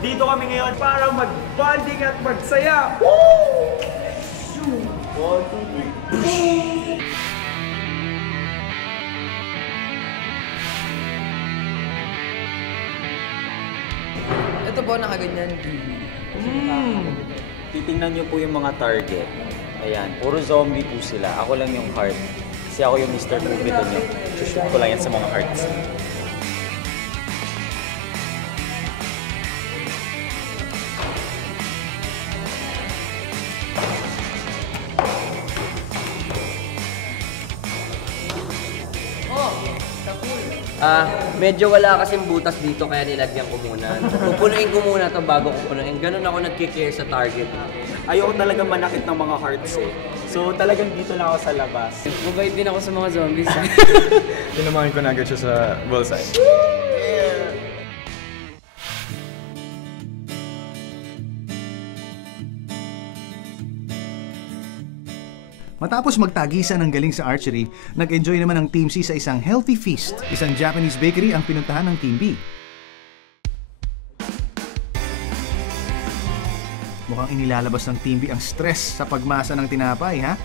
Dito kami ngayon para mag-bonding at magsaya. Woo! 1, 2, 3. Ito po, nakaganyan. Titingnan niyo po yung mga target. Ayan, puro zombie po sila. Ako lang yung heart. Kasi ako yung Mr. Cupid niyo. Shoot ko lang yan sa mga hearts. Medyo wala kasing butas dito kaya nilagyan ko muna. Pupunuin ko muna to bago ko punuin. Ganun ako nagkikare sa target. Ayoko talaga manakit ng mga hearts eh. So talagang dito lang ako sa labas. Mabait din ako sa mga zombies. Tinamahan ko na agad siya sa bullseye. Matapos magtagisan ng galing sa archery, nag-enjoy naman ang Team C sa isang healthy feast. Isang Japanese bakery ang pinuntahan ng Team B. Mukhang inilalabas ng Team B ang stress sa pagmasa ng tinapay, ha?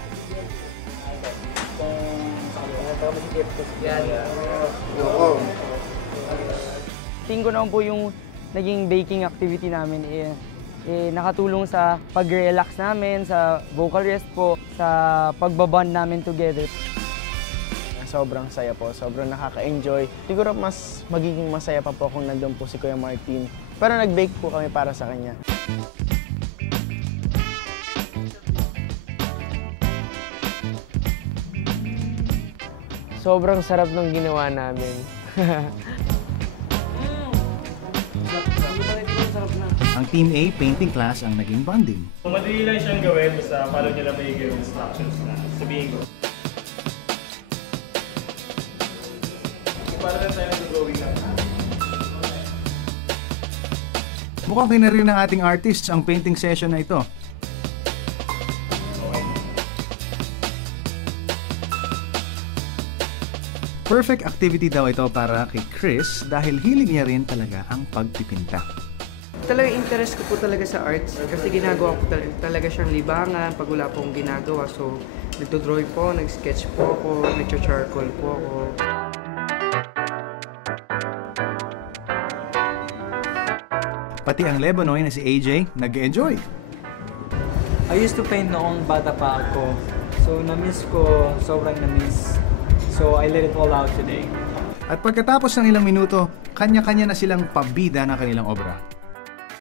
Tingin ko naman po yung naging baking activity namin nakatulong sa pag-relax namin, sa vocal rest po, sa pagbabond namin together. Sobrang saya po, sobrang nakaka-enjoy. Siguro mas magiging masaya pa po kung nandun po si Kuya Martin. Pero nag-bake po kami para sa kanya. Sobrang sarap ng ginawa namin. Ang Team A painting class ang naging bonding. Madali lang siyang gawin, basta follow nyo lang may yung instructions na sabihin ko. Para lang tayo nag-drawing lang. Mukhang kinaril ng ating artists ang painting session na ito. Perfect activity daw ito para kay Chris dahil hilig niya rin talaga ang pagpipinta. Talagang interest ko po talaga sa arts kasi ginagawa ko talaga siyang libangan pag wala pong ginagawa. So, nagdodrawing po, nag-sketch po ako, nag-charcoal po ako. Pati ang Lebonoy na si AJ, nag-enjoy. I used to paint noong bata pa ako. So, na-miss ko, sobrang na-miss. So, I let it all out today. At pagkatapos ng ilang minuto, kanya-kanya na silang pabida ng kanilang obra.